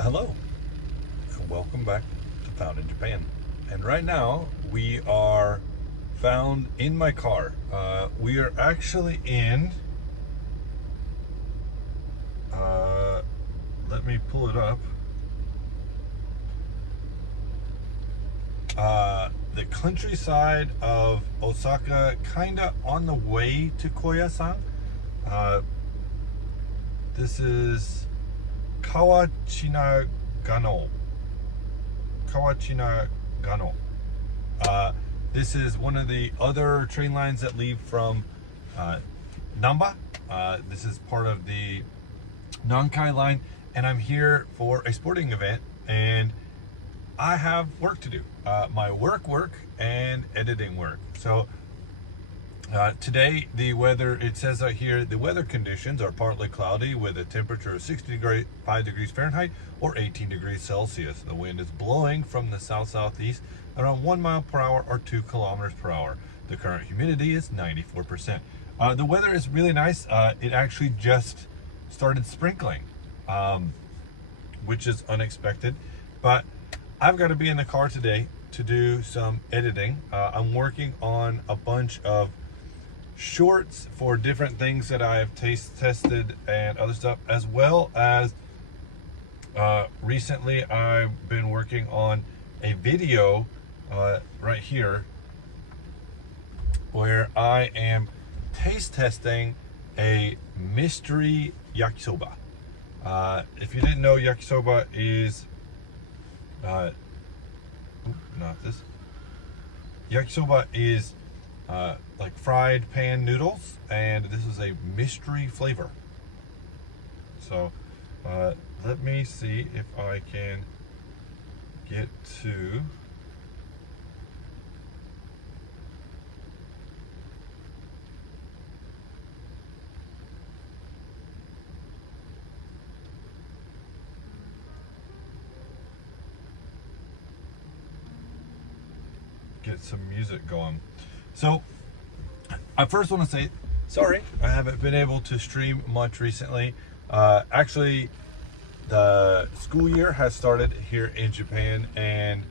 Hello, and welcome back to Found in Japan. And right now, we are found in my car. We are actually in, let me pull it up, the countryside of Osaka, kind of on the way to Koyasan. This is Kawachinagano. Kawachinagano. This is one of the other train lines that leave from Namba. This is part of the Nankai line, and I'm here for a sporting event, and I have work to do. My work and editing work. So today, the weather, it says out here, the weather conditions are partly cloudy with a temperature of 65 degrees Fahrenheit or 18 degrees Celsius. The wind is blowing from the south-southeast around 1 mile per hour or 2 kilometers per hour. The current humidity is 94%. The weather is really nice. It actually just started sprinkling, which is unexpected. But I've got to be in the car today to do some editing. I'm working on a bunch of shorts for different things that I have tested and other stuff, as well as recently I've been working on a video right here where I am taste testing a mystery yakisoba. If you didn't know, yakisoba is not this. Yakisoba is like fried pan noodles, and this is a mystery flavor. So let me see if I can get to get some music going. So I first want to say sorry, I haven't been able to stream much recently. Actually, the school year has started here in Japan, and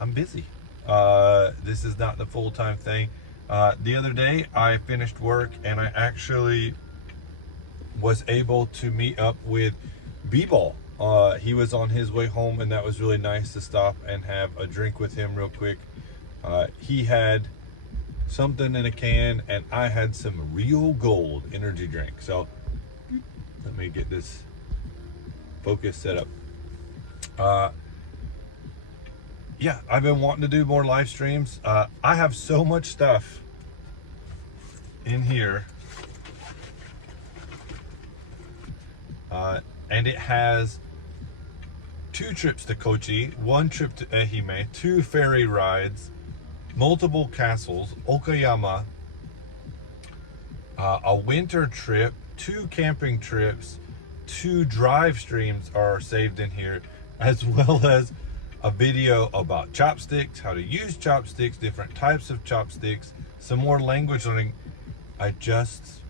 I'm busy. This is not the full-time thing. The other day I finished work and I actually was able to meet up with B-Ball. He was on his way home, and that was really nice to stop and have a drink with him real quick. He had something in a can, and I had some real gold energy drink. So let me get this focus set up. Yeah, I've been wanting to do more live streams. I have so much stuff in here, and it has 2 trips to Kochi, 1 trip to Ehime, 2 ferry rides, multiple castles, Okayama, a winter trip, 2 camping trips, 2 drive streams are saved in here, as well as a video about chopsticks, how to use chopsticks, different types of chopsticks, some more language learning. I just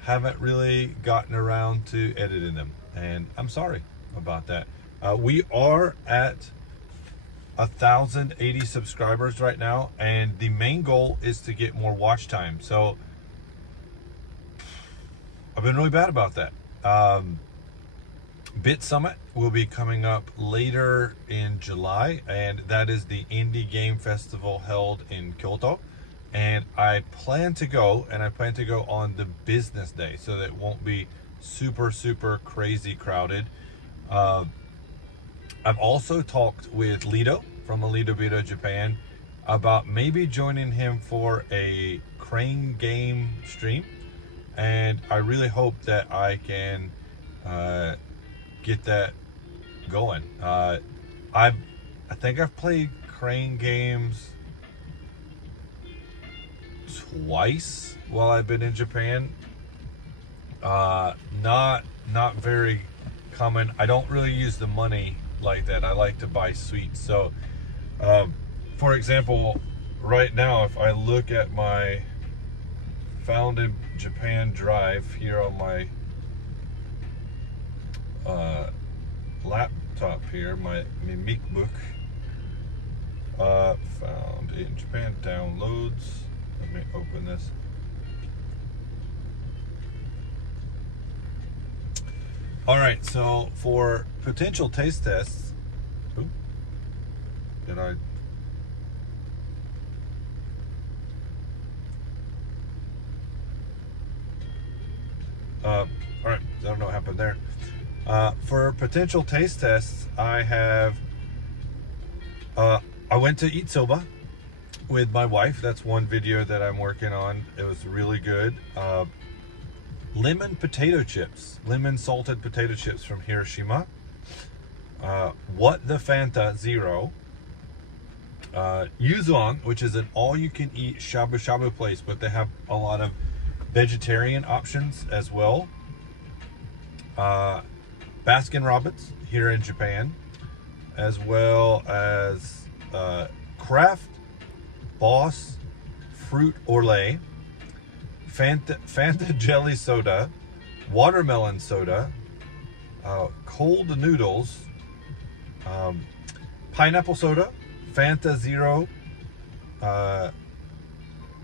haven't really gotten around to editing them, and I'm sorry about that. We are at 1,080 subscribers right now, and the main goal is to get more watch time. So I've been really bad about that. Bit Summit will be coming up later in July, and that is the indie game festival held in Kyoto. And I plan to go, on the business day, so that it won't be super crazy crowded. I've also talked with Lido from Lido Bito Japan about maybe joining him for a crane game stream, and I really hope that I can get that going. I think I've played crane games twice while I've been in Japan. Not very common. I don't really use the money like that. I like to buy sweets. So for example, right now, if I look at my Found in Japan drive here on my here, my Mimic book. Found in Japan, downloads. Let me open this. All right, so for potential taste tests, did I? All right, I don't know what happened there. For potential taste tests, I have, I went to eat soba with my wife. That's one video that I'm working on. It was really good. Lemon potato chips, lemon salted potato chips from Hiroshima. What the Fanta Zero. Yuzon, which is an all-you-can-eat shabu shabu place, but they have a lot of vegetarian options as well. Baskin Robbins here in Japan, as well as Kraft Boss Fruit Orlay, Fanta Jelly Soda, Watermelon Soda, Cold Noodles, Pineapple Soda, Fanta Zero,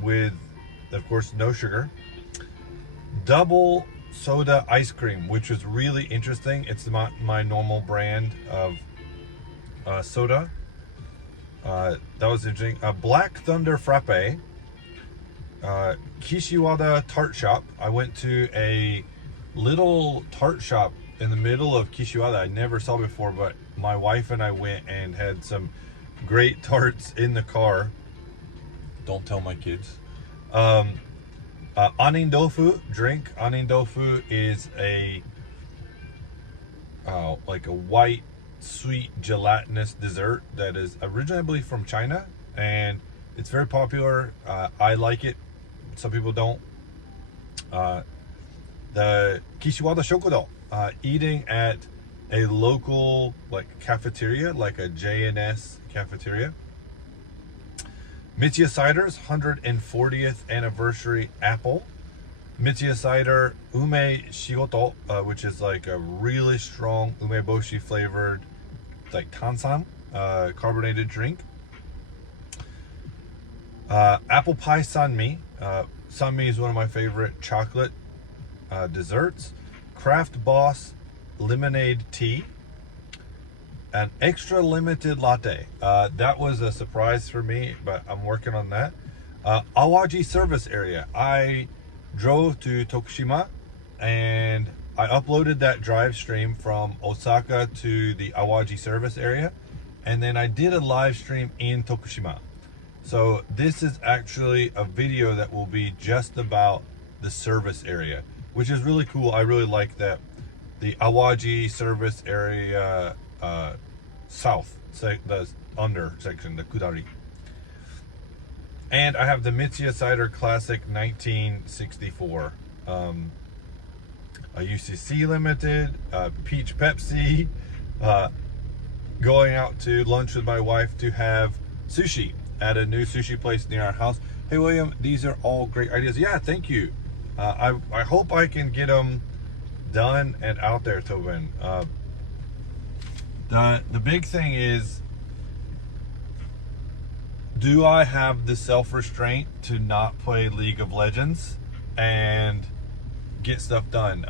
with, of course, no sugar, Double Soda Ice Cream, which was really interesting. It's my normal brand of soda. That was interesting. Black Thunder Frappe, Kishiwada Tart Shop. I went to a little tart shop in the middle of Kishiwada I never saw before, but my wife and I went and had some great tarts in the car. Don't tell my kids. Anin Dofu drink. Anin Dofu is a like a white, sweet, gelatinous dessert that is originally, I believe, from China, and it's very popular. I like it. Some people don't. The Kishiwada Shokudo, eating at a local like cafeteria, like a J&S cafeteria. Mitsuya Cider's 140th anniversary apple. Mitsuya Cider Ume Shigoto, which is like a really strong umeboshi flavored, like tansan, carbonated drink. Apple pie sanmi. Sanmi is one of my favorite chocolate desserts. Craft Boss lemonade tea. An extra limited latte. That was a surprise for me, but I'm working on that. Awaji service area. I drove to Tokushima and I uploaded that drive stream from Osaka to the Awaji service area, and then I did a live stream in Tokushima. So this is actually a video that will be just about the service area, which is really cool. I really like that. The Awaji service area south, the under section, the Kudari. And I have the Mitsuya Cider Classic 1964. A UCC Limited, Peach Pepsi, going out to lunch with my wife to have sushi at a new sushi place near our house. Hey William, these are all great ideas. Yeah, thank you. I hope I can get them done and out there, Tobin. The big thing is, do I have the self-restraint to not play League of Legends and get stuff done?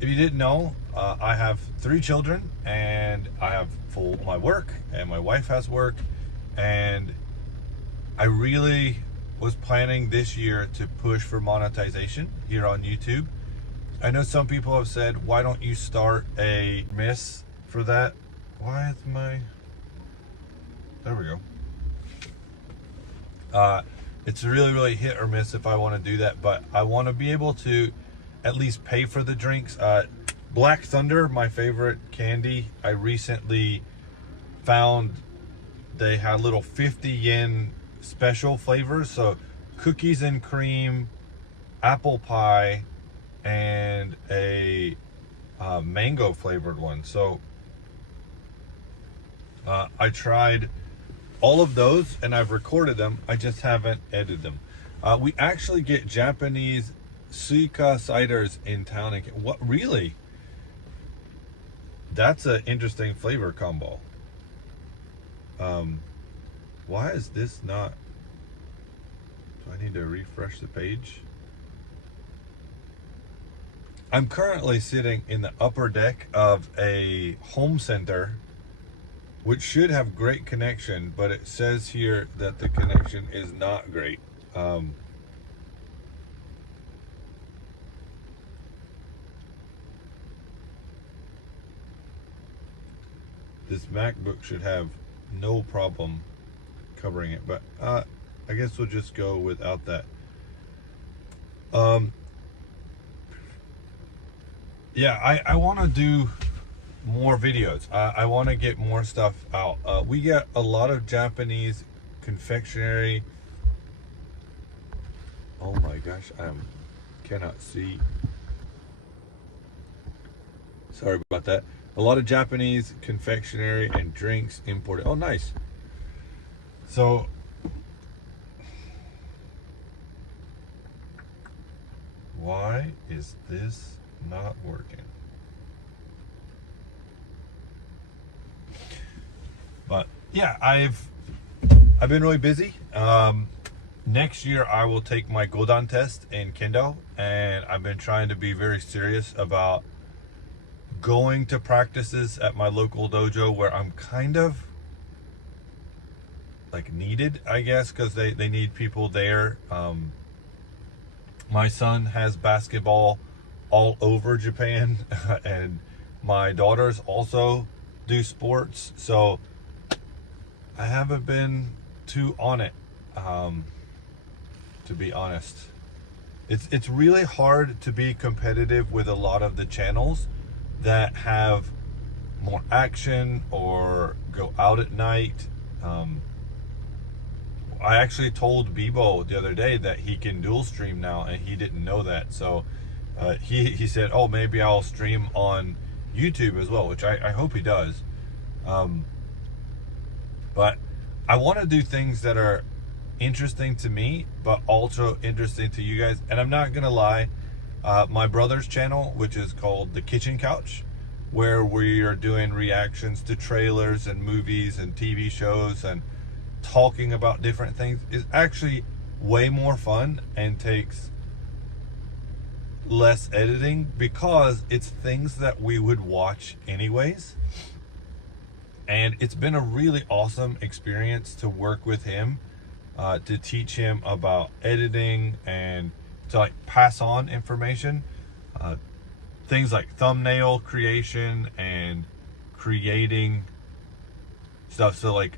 If you didn't know, I have 3 children and I have my work, and my wife has work, and I really was planning this year to push for monetization here on YouTube. I know some people have said, why don't you start a miss for that? Why is my... There we go. It's really hit or miss if I want to do that, but I want to be able to at least pay for the drinks. Black Thunder, my favorite candy. I recently found they had little 50 yen special flavors. So cookies and cream, apple pie, and a mango flavored one. So I tried all of those and I've recorded them. I just haven't edited them. We actually get Japanese Suika ciders in town. What, really? That's an interesting flavor combo. Why is this not? Do I need to refresh the page? I'm currently sitting in the upper deck of a home center, which should have great connection, but it says here that the connection is not great. This MacBook should have no problem covering it, but I guess we'll just go without that. Yeah, I want to do more videos. I want to get more stuff out. We get a lot of Japanese confectionery. Oh my gosh, I cannot see. Sorry about that. A lot of Japanese confectionery and drinks imported. Oh, nice. So, why is this not working? But yeah, I've been really busy. Next year I will take my Godan test in Kendo, and I've been trying to be very serious about going to practices at my local dojo where I'm kind of like needed, I guess, because they need people there. My son has basketball all over Japan and my daughters also do sports, so I haven't been too on it, to be honest. It's really hard to be competitive with a lot of the channels that have more action or go out at night. I actually told Bebo the other day that he can dual stream now, and he didn't know that. So he said, oh, maybe I'll stream on YouTube as well, which I hope he does. But I want to do things that are interesting to me, but also interesting to you guys. And I'm not going to lie, my brother's channel, which is called The Kitchen Couch, where we are doing reactions to trailers and movies and TV shows and talking about different things, is actually way more fun and takes less editing because it's things that we would watch anyways. And it's been a really awesome experience to work with him, to teach him about editing and to like pass on information, things like thumbnail creation and creating stuff. So like,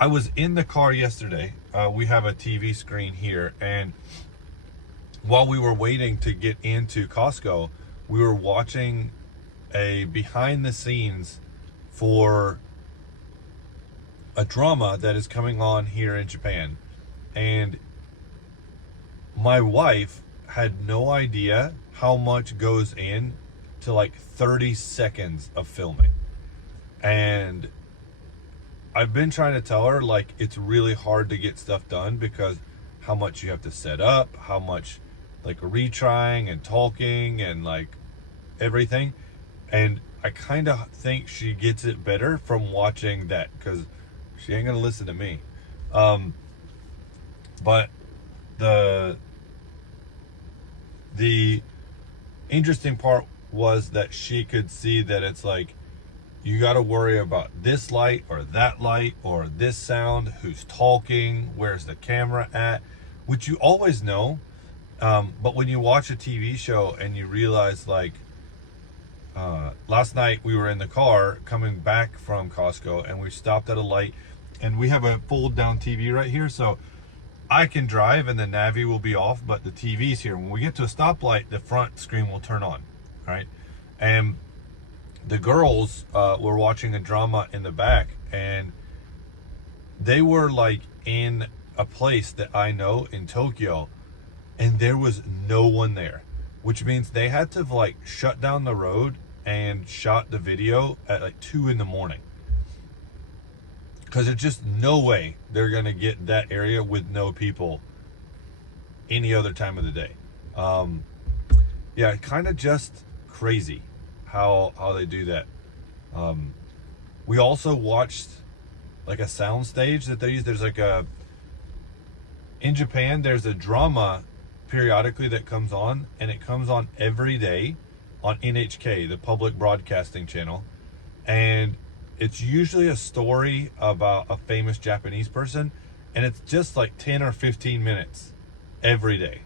I was in the car yesterday. We have a TV screen here, and while we were waiting to get into Costco, we were watching a behind the scenes for a drama that is coming on here in Japan. And my wife had no idea how much goes in to like 30 seconds of filming. And I've been trying to tell her, like, it's really hard to get stuff done because how much you have to set up, how much like retrying and talking and like everything. And I kind of think she gets it better from watching that, because she ain't gonna listen to me. But the interesting part was that she could see that it's like, you got to worry about this light or that light or this sound, who's talking, where's the camera at, which you always know. But when you watch a TV show and you realize, like, last night we were in the car coming back from Costco and we stopped at a light, and we have a fold down TV right here, so I can drive and the Navi will be off, but the TV's here. When we get to a stoplight, the front screen will turn on, right? And the girls were watching a drama in the back, and they were like in a place that I know in Tokyo, and there was no one there, which means they had to like shut down the road and shot the video at like 2 a.m, because there's just no way they're gonna get that area with no people any other time of the day. Yeah, kind of just crazy how they do that. We also watched like a sound stage that they use. There's like in Japan, there's a drama periodically that comes on, and it comes on every day on NHK, the public broadcasting channel. And it's usually a story about a famous Japanese person, and it's just like 10 or 15 minutes every day.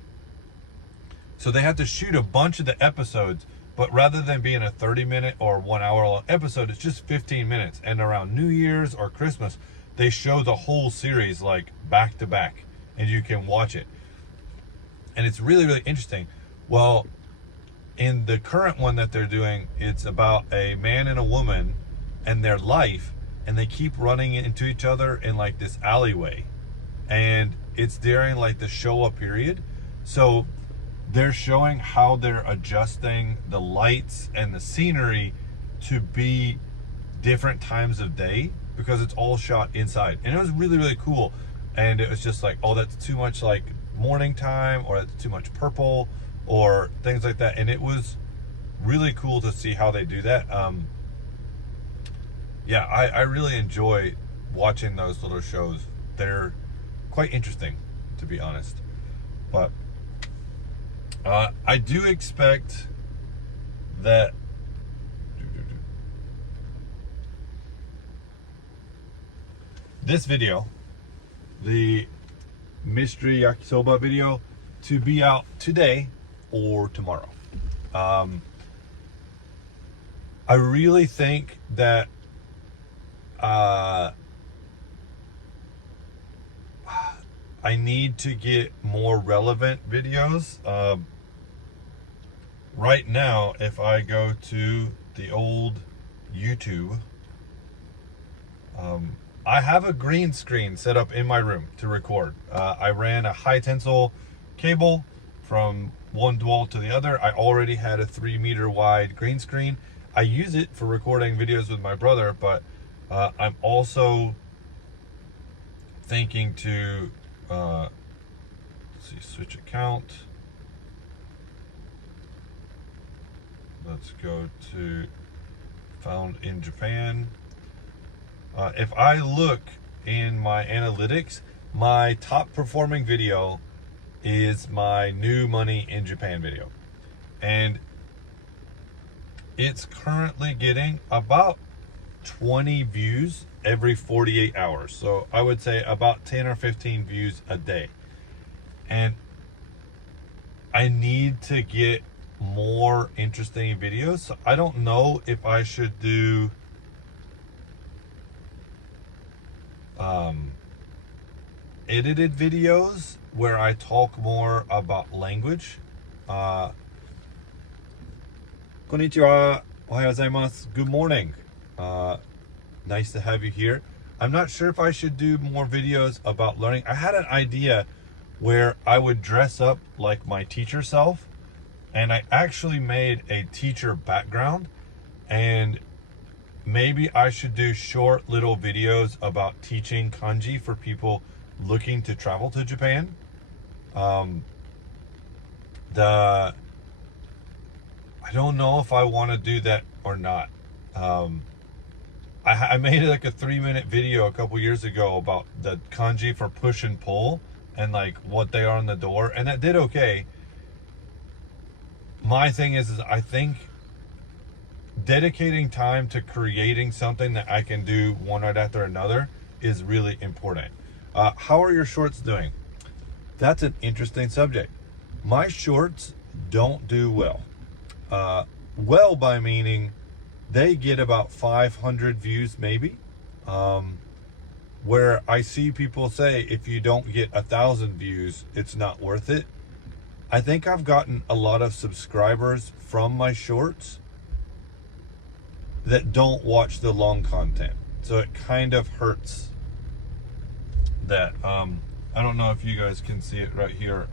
So they have to shoot a bunch of the episodes, but rather than being a 30-minute or 1 hour long episode, it's just 15 minutes. And around New Year's or Christmas, they show the whole series like back to back, and you can watch it. And it's really, really interesting. Well, in the current one that they're doing, it's about a man and a woman and their life, and they keep running into each other in like this alleyway. And it's during like the Showa period. So they're showing how they're adjusting the lights and the scenery to be different times of day, because it's all shot inside. And it was really, really cool. And it was just like, oh, that's too much like morning time, or that's too much purple, or things like that. And it was really cool to see how they do that. Yeah, I really enjoy watching those little shows. They're quite interesting, to be honest. But I do expect that this video, the mystery yakisoba video, to be out today or tomorrow. I really think that I need to get more relevant videos. Right now, if I go to the old YouTube, I have a green screen set up in my room to record. I ran a high tensile cable from one wall to the other. I already had a 3-meter wide green screen. I use it for recording videos with my brother, but I'm also thinking to let's see, switch account. Let's go to found in Japan. If I look in my analytics, my top performing video is my new money in Japan video. And it's currently getting about 20 views every 48 hours. So I would say about 10 or 15 views a day. And I need to get more interesting videos. So I don't know if I should do edited videos where I talk more about language. Konnichiwa. Ohayou gozaimasu. Good morning. Nice to have you here. I'm not sure if I should do more videos about learning. I had an idea where I would dress up like my teacher self, and I actually made a teacher background, and maybe I should do short little videos about teaching kanji for people looking to travel to Japan. I don't know if I want to do that or not. I made like a 3-minute video a couple years ago about the kanji for push and pull and like what they are on the door, and that did okay. My thing is I think dedicating time to creating something that I can do one right after another is really important. How are your shorts doing? That's an interesting subject. My shorts don't do well. Well by meaning they get about 500 views maybe. Where I see people say if you don't get 1,000 views, it's not worth it. I think I've gotten a lot of subscribers from my shorts that don't watch the long content. So it kind of hurts that. I don't know if you guys can see it right here.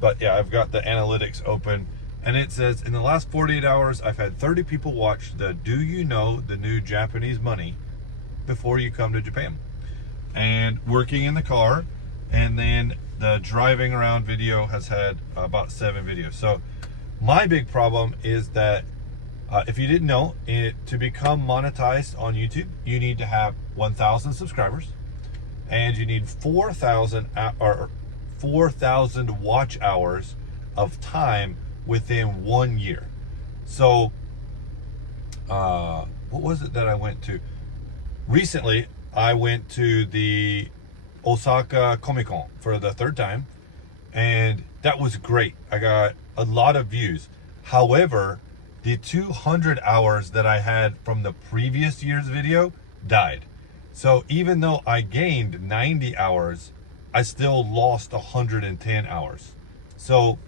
But yeah, I've got the analytics open, and it says in the last 48 hours, I've had 30 people watch the Do You Know the New Japanese Money Before You Come to Japan. And working in the car, and then the driving around video has had about 7 videos. So my big problem is that If you didn't know, to become monetized on YouTube, you need to have 1,000 subscribers, and you need 4,000 watch hours of time within 1 year. So, what was it that I went to? Recently, I went to the Osaka Comic Con for the third time, and that was great. I got a lot of views. However, the 200 hours that I had from the previous year's video died. So even though I gained 90 hours, I still lost 110 hours. So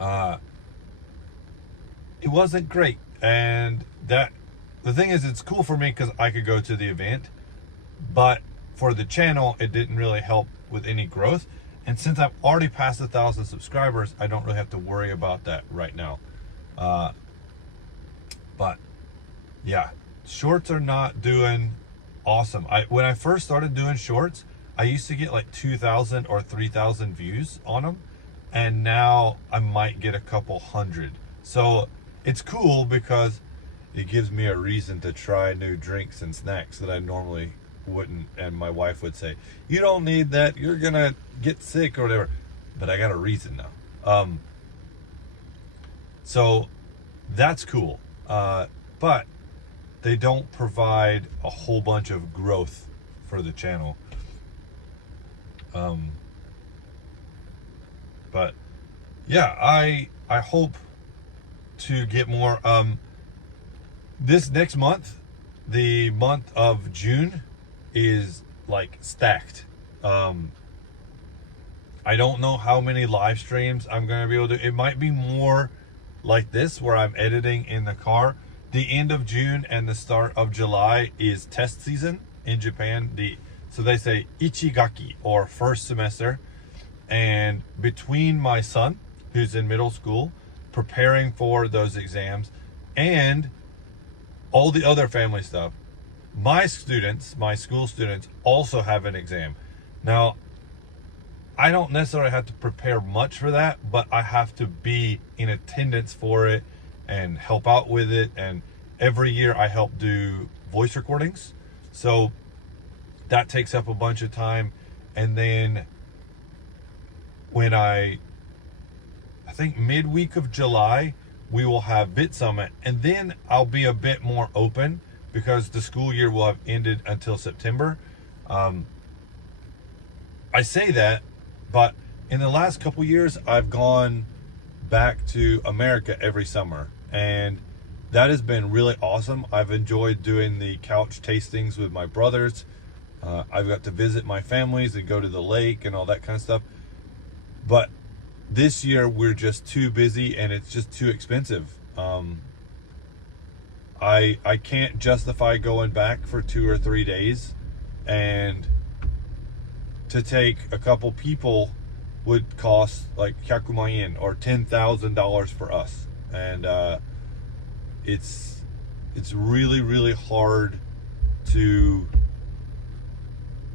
it wasn't great. And the thing is, it's cool for me because I could go to the event, but for the channel, it didn't really help with any growth. And since I've already passed 1,000 subscribers, I don't really have to worry about that right now. But yeah, shorts are not doing awesome. When I first started doing shorts, I used to get like 2,000 or 3,000 views on them, and now I might get a couple hundred. So it's cool because it gives me a reason to try new drinks and snacks that I normally wouldn't, and my wife would say, you don't need that, you're gonna get sick or whatever. But I got a reason now. So that's cool. But they don't provide a whole bunch of growth for the channel. But yeah, I hope to get more. This next month, the month of June, is like stacked. I don't know how many live streams I'm going to be able to. It might be more like this, where I'm editing in the car. The end of June and the start of July is test season in Japan. So they say ichigaki, or first semester. And between my son, who's in middle school, preparing for those exams, and all the other family stuff, my school students also have an exam. Now, I don't necessarily have to prepare much for that, but I have to be in attendance for it and help out with it. And every year I help do voice recordings. So that takes up a bunch of time. And then when I think midweek of July, we will have Bit Summit. And then I'll be a bit more open because the school year will have ended until September. I say that, but in the last couple years, I've gone back to America every summer, and that has been really awesome. I've enjoyed doing the couch tastings with my brothers. I've got to visit my families and go to the lake and all that kind of stuff. But this year, we're just too busy, and it's just too expensive. I can't justify going back for 2 or 3 days, and to take a couple people would cost like 100,000 yen or $10,000 for us. And it's really, really hard to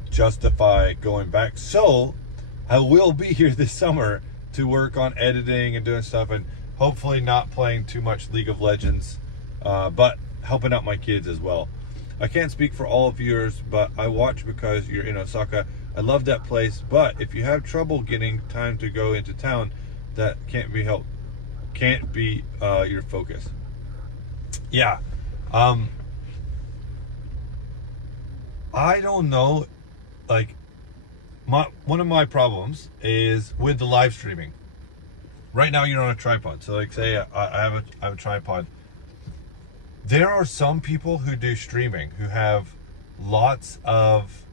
justify going back. So I will be here this summer to work on editing and doing stuff, and hopefully not playing too much League of Legends, but helping out my kids as well. I can't speak for all viewers, but I watch because you're in Osaka. I love that place, but if you have trouble getting time to go into town, that can't be helped. Can't be your focus. Yeah. I don't know, like, one of my problems is with the live streaming. Right now you're on a tripod. So like, say I have a tripod. There are some people who do streaming who have lots of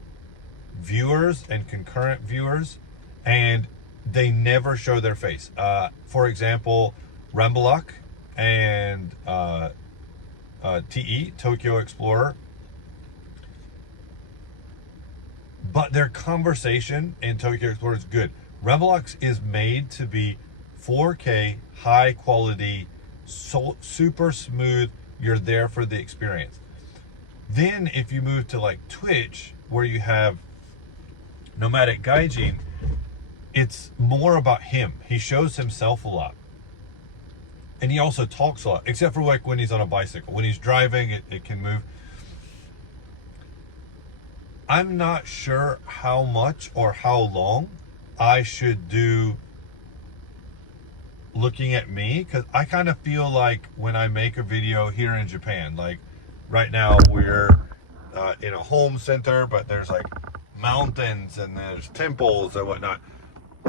viewers and concurrent viewers, and they never show their face. For example, Rambalak and TE, Tokyo Explorer. But their conversation in Tokyo Explorer is good. Rambalak is made to be 4K, high quality, super smooth. You're there for the experience. Then if you move to like Twitch, where you have Nomadic Gaijin, it's more about him. He shows himself a lot. And he also talks a lot, except for like when he's on a bicycle. When he's driving, it can move. I'm not sure how much or how long I should do looking at me, because I kind of feel like when I make a video here in Japan, like right now we're in a home center, but there's like mountains and there's temples and whatnot.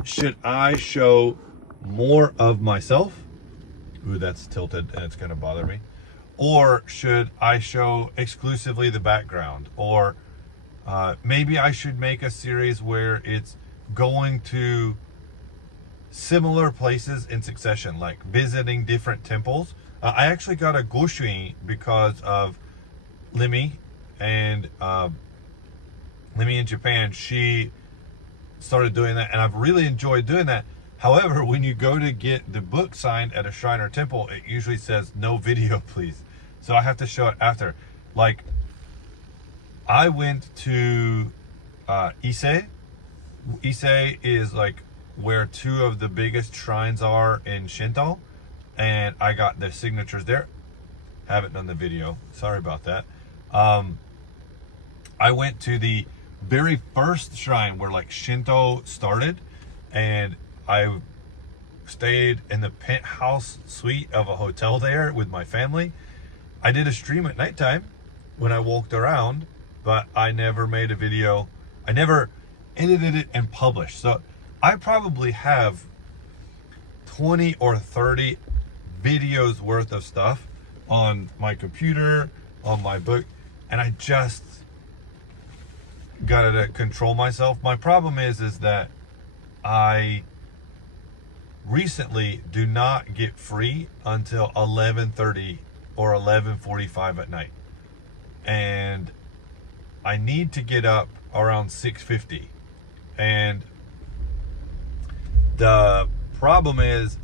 Should I show more of myself? Ooh, that's tilted and it's going to bother me. Or should I show exclusively the background? Or maybe I should make a series where it's going to similar places in succession, like visiting different temples. I actually got a goshui because of Limmy, and Limmy in Japan, she started doing that, and I've really enjoyed doing that. However, when you go to get the book signed at a shrine or temple, it usually says no video, please. So I have to show it after. Like, I went to Ise. Ise is like where two of the biggest shrines are in Shinto, and I got their signatures there. Haven't done the video, sorry about that. I went to the very first shrine where like Shinto started, and I stayed in the penthouse suite of a hotel there with my family. I did a stream at nighttime when I walked around, but I never made a video. I never edited it and published. So I probably have 20 or 30 videos worth of stuff on my computer, on my book, and I just gotta control myself. My problem is that I recently do not get free until 11:30 or 11:45 at night, and I need to get up around 6:50. And the problem is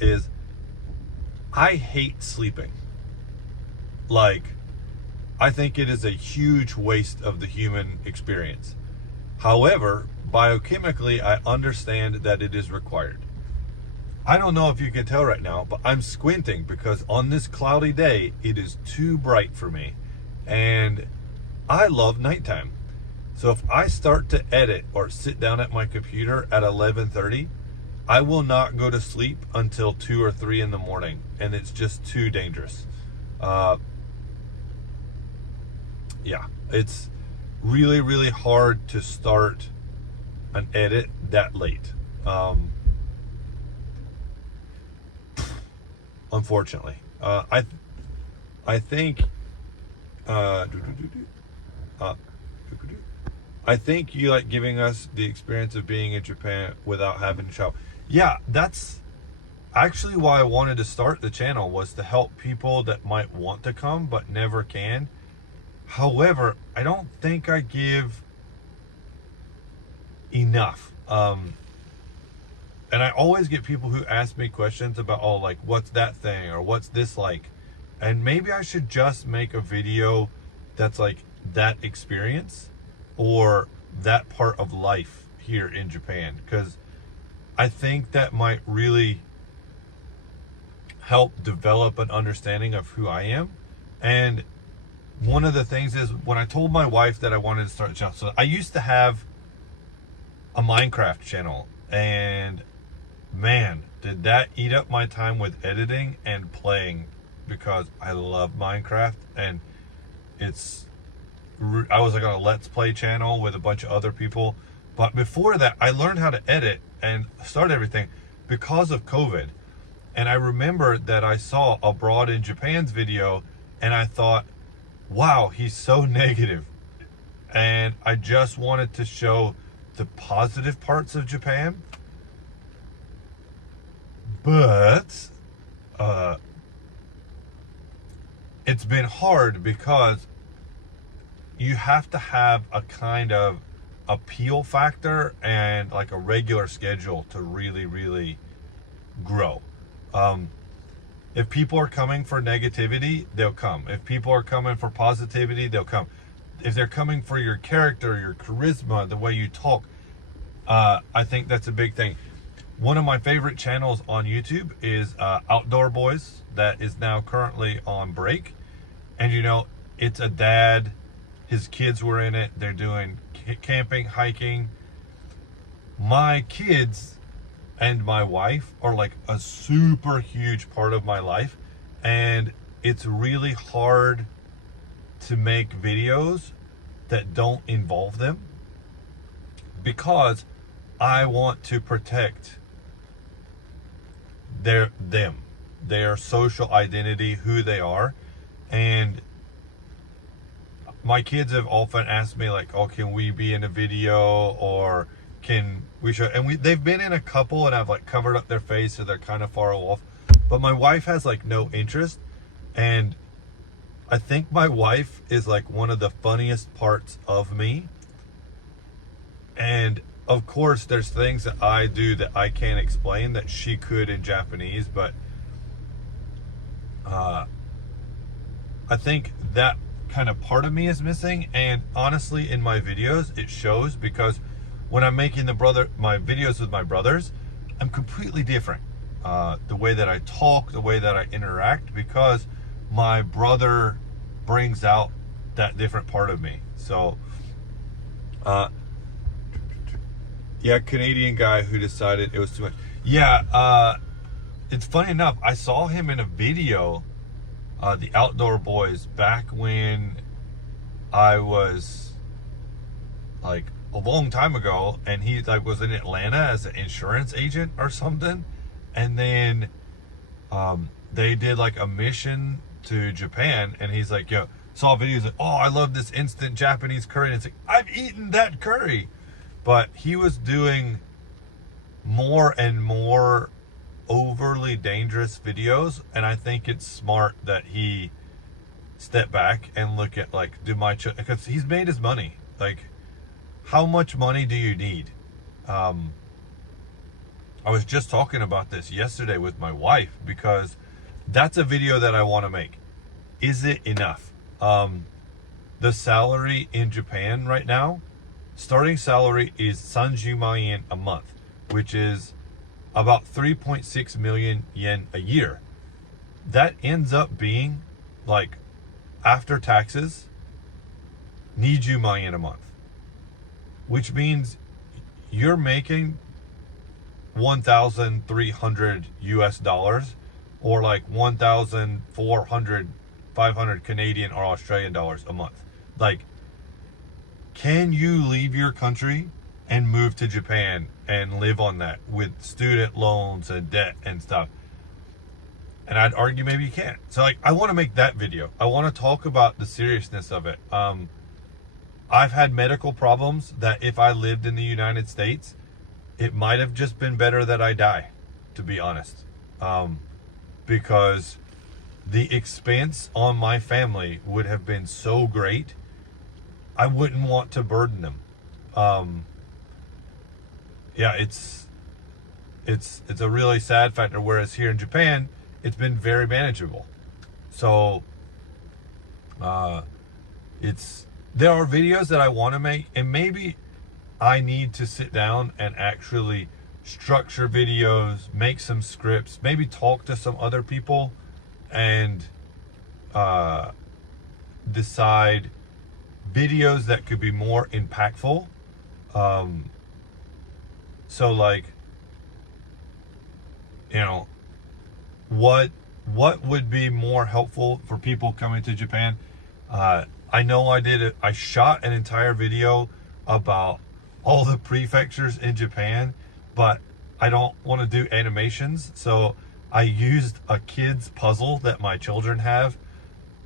I hate sleeping. Like, I think it is a huge waste of the human experience. However, biochemically, I understand that it is required. I don't know if you can tell right now, but I'm squinting because on this cloudy day, it is too bright for me. And I love nighttime. So if I start to edit or sit down at my computer at 11:30, I will not go to sleep until 2 or 3 in the morning, and it's just too dangerous. Yeah, it's really, really hard to start an edit that late. Unfortunately, I think I think you like giving us the experience of being in Japan without having to travel. Yeah, that's actually why I wanted to start the channel, was to help people that might want to come but never can. However, I don't think I give enough. And I always get people who ask me questions about, oh, like, what's that thing, or what's this like? And maybe I should just make a video that's like that experience or that part of life here in Japan, because I think that might really help develop an understanding of who I am. And one of the things is, when I told my wife that I wanted to start a channel, so I used to have a Minecraft channel, and man, did that eat up my time with editing and playing, because I love Minecraft. And I was like on a Let's Play channel with a bunch of other people. But before that, I learned how to edit and start everything because of COVID. And I remember that I saw Abroad in Japan's video, and I thought, wow, he's so negative. And I just wanted to show the positive parts of Japan. But it's been hard because you have to have a kind of appeal factor and like a regular schedule to really, really grow. If people are coming for negativity, they'll come. If people are coming for positivity, they'll come. If they're coming for your character, your charisma, the way you talk, I think that's a big thing. One of my favorite channels on YouTube is Outdoor Boys, that is now currently on break. And you know, it's a dad, his kids were in it, they're doing camping, hiking. My kids and my wife are like a super huge part of my life, and it's really hard to make videos that don't involve them because I want to protect their social identity, who they are. And my kids have often asked me like, oh, can we be in a video, or can we show, and they've been in a couple and I've like covered up their face so they're kind of far off, but my wife has like no interest. And I think my wife is like one of the funniest parts of me. And of course there's things that I do that I can't explain that she could in Japanese, but I think that kind of part of me is missing. And honestly, in my videos it shows, because when I'm making my videos with my brothers, I'm completely different. The way that I talk, the way that I interact, because my brother brings out that different part of me. So yeah, Canadian guy who decided it was too much. Yeah, it's funny enough, I saw him in a video, the Outdoor Boys, back when I was like a long time ago, and he like was in Atlanta as an insurance agent or something. And then they did like a mission to Japan, and he's like, yo, saw videos like, oh, I love this instant Japanese curry, and it's like, I've eaten that curry. But he was doing more and more overly dangerous videos, and I think it's smart that he step back and look at like, because he's made his money. Like, how much money do you need? I was just talking about this yesterday with my wife, because that's a video that I want to make. Is it enough? The salary in Japan right now, starting salary is 30,000 yen a month, which is about 3.6 million yen a year. That ends up being like, after taxes, 20,000 yen a month, which means you're making 1,300 US dollars, or like 1,400, 500 Canadian or Australian dollars a month. Like, can you leave your country and move to Japan and live on that with student loans and debt and stuff? And I'd argue maybe you can't. So like, I want to make that video. I want to talk about the seriousness of it. I've had medical problems that if I lived in the United States, it might have just been better that I die, to be honest. Because the expense on my family would have been so great, I wouldn't want to burden them. Yeah, it's a really sad factor. Whereas here in Japan, it's been very manageable. So there are videos that I want to make, and maybe I need to sit down and actually structure videos, make some scripts, maybe talk to some other people, and decide videos that could be more impactful. So like, you know, what would be more helpful for people coming to Japan? I know I shot an entire video about all the prefectures in Japan, but I don't want to do animations, so I used a kid's puzzle that my children have,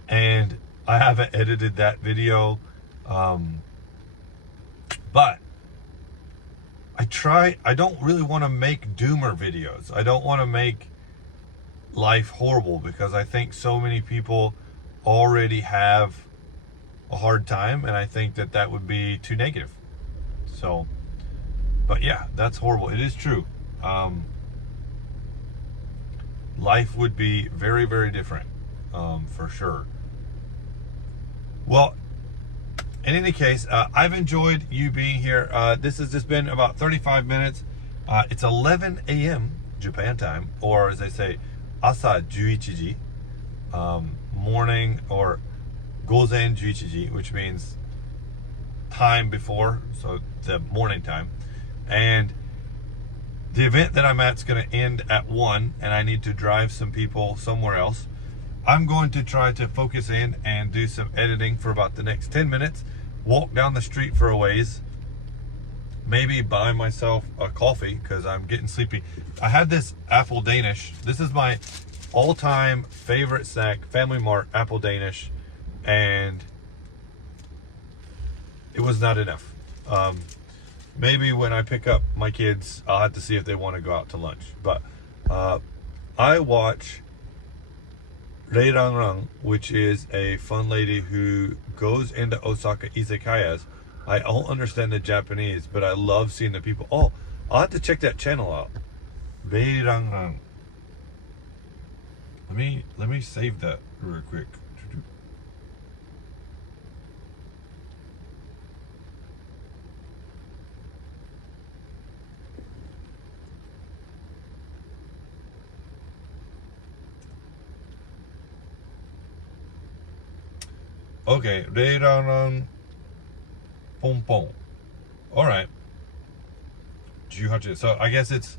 and I haven't edited that video. But I don't really want to make doomer videos. I don't want to make life horrible, because I think so many people already have a hard time, and I think that would be too negative. So, but yeah, that's horrible. It is true. Life would be very, very different, for sure. Well, in any case, I've enjoyed you being here. This has just been about 35 minutes. It's 11 a.m. Japan time, or as they say, asa 11 morning, or gozen 11, which means time before, so the morning time. And the event that I'm at is going to end at 1, and I need to drive some people somewhere else. I'm going to try to focus in and do some editing for about the next 10 minutes, walk down the street for a ways, maybe buy myself a coffee because I'm getting sleepy. I had this apple Danish. This is my all-time favorite snack, Family Mart apple Danish, and it was not enough. Maybe when I pick up my kids, I'll have to see if they want to go out to lunch. But I watch Rei Rang Rang, which is a fun lady who goes into Osaka isekayas. I don't understand the Japanese, but I love seeing the people. Oh, I'll have to check that channel out. Rei Rang Rang. Let me save that real quick. Okay, Rei Rang Rang Pom Pom. Alright. So I guess it's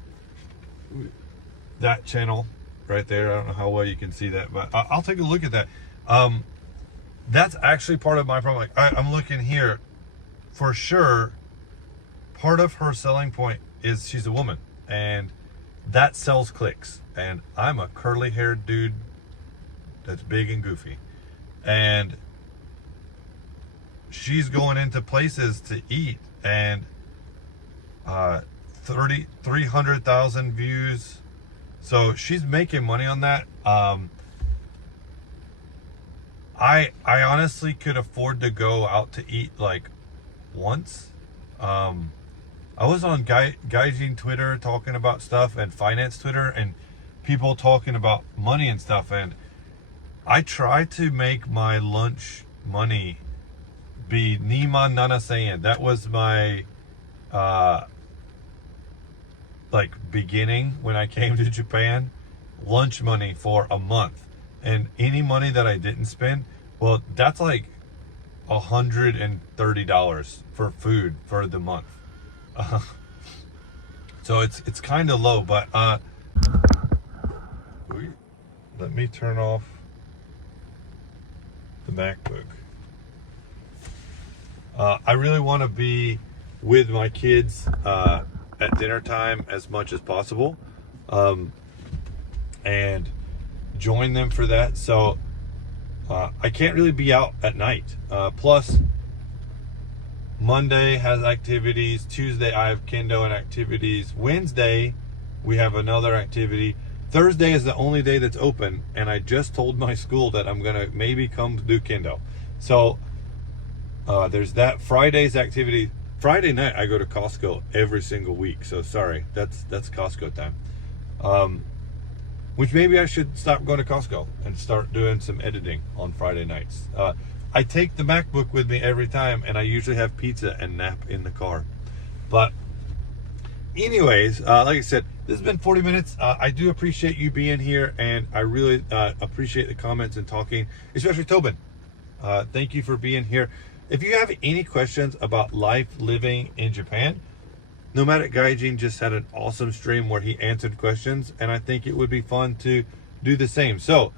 that channel right there. I don't know how well you can see that, but I'll take a look at that. That's actually part of my problem. Like I'm looking here, for sure, part of her selling point is she's a woman, and that sells clicks. And I'm a curly haired dude that's big and goofy, and she's going into places to eat, and 300,000 views. So she's making money on that. I honestly could afford to go out to eat like once. I was on Gaijin Twitter talking about stuff, and finance Twitter, and people talking about money and stuff, and I try to make my lunch money be Niman Nanasen. That was my like beginning when I came to Japan. Lunch money for a month, and any money that I didn't spend, well, that's like $130 for food for the month. So it's kind of low, but let me turn off the MacBook. I really want to be with my kids at dinner time as much as possible, and join them for that. So I can't really be out at night. Plus, Monday has activities. Tuesday I have kendo and activities. Wednesday we have another activity. Thursday is the only day that's open, and I just told my school that I'm gonna maybe come do kendo. So there's that. Friday's activity. Friday night I go to Costco every single week. So sorry, that's Costco time. Which maybe I should stop going to Costco and start doing some editing on Friday nights. I take the MacBook with me every time, and I usually have pizza and nap in the car. But anyways, like I said, this has been 40 minutes. I do appreciate you being here, and I really appreciate the comments and talking, especially Tobin. Thank you for being here. If you have any questions about life living in Japan, Nomadic Gaijin just had an awesome stream where he answered questions, and I think it would be fun to do the same. So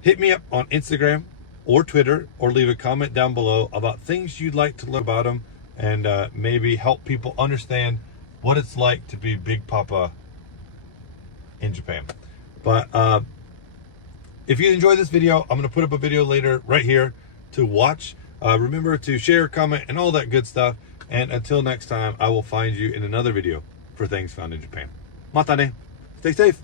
hit me up on Instagram or Twitter, or leave a comment down below about things you'd like to learn about them, and maybe help people understand what it's like to be Big Papa in Japan. But if you enjoyed this video, I'm going to put up a video later right here to watch. Remember to share, comment, and all that good stuff. And until next time, I will find you in another video for Things Found in Japan. Mata ne. Stay safe.